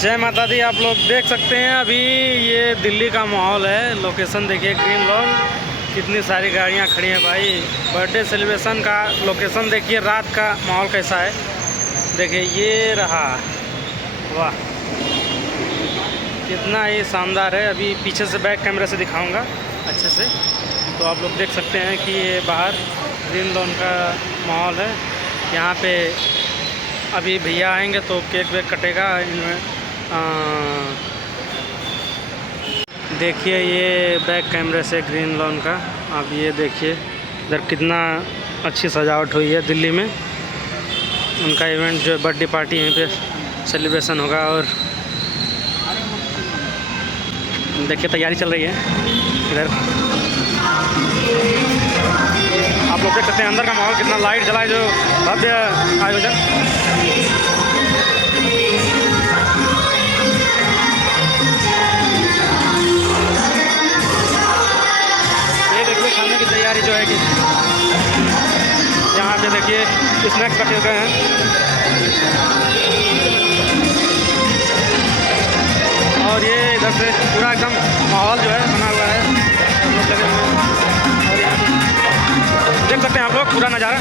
जय माता दी। आप लोग देख सकते हैं अभी ये दिल्ली का माहौल है। लोकेशन देखिए, ग्रीन लॉन, कितनी सारी गाड़ियां खड़ी हैं भाई। बर्थडे सेलिब्रेशन का लोकेशन देखिए, रात का माहौल कैसा है देखिए। ये रहा, वाह कितना ही शानदार है। अभी पीछे से बैक कैमरे से दिखाऊंगा अच्छे से, तो आप लोग देख सकते हैं कि ये बाहर ग्रीन लॉन का माहौल है। यहाँ पे अभी भैया आएंगे तो केक वेक कटेगा इनमें। देखिए ये बैक कैमरे से ग्रीन लॉन का, आप ये देखिए इधर कितना अच्छी सजावट हुई है। दिल्ली में उनका इवेंट जो बर्थडे पार्टी यहीं पे सेलिब्रेशन होगा। और देखिए तैयारी चल रही है इधर। आप लोग देख सकते हैं अंदर का माहौल, कितना लाइट जला है, जो भव्य आयोजन। खाने की तैयारी जो है कि यहाँ पे देखिए स्नैक्स रखे गए हैं। और ये इधर से पूरा एकदम माहौल जो है बना हुआ है, हम लोग लगे हुए हैं। और यहाँ देख सकते हैं आप लोग पूरा नज़ारा।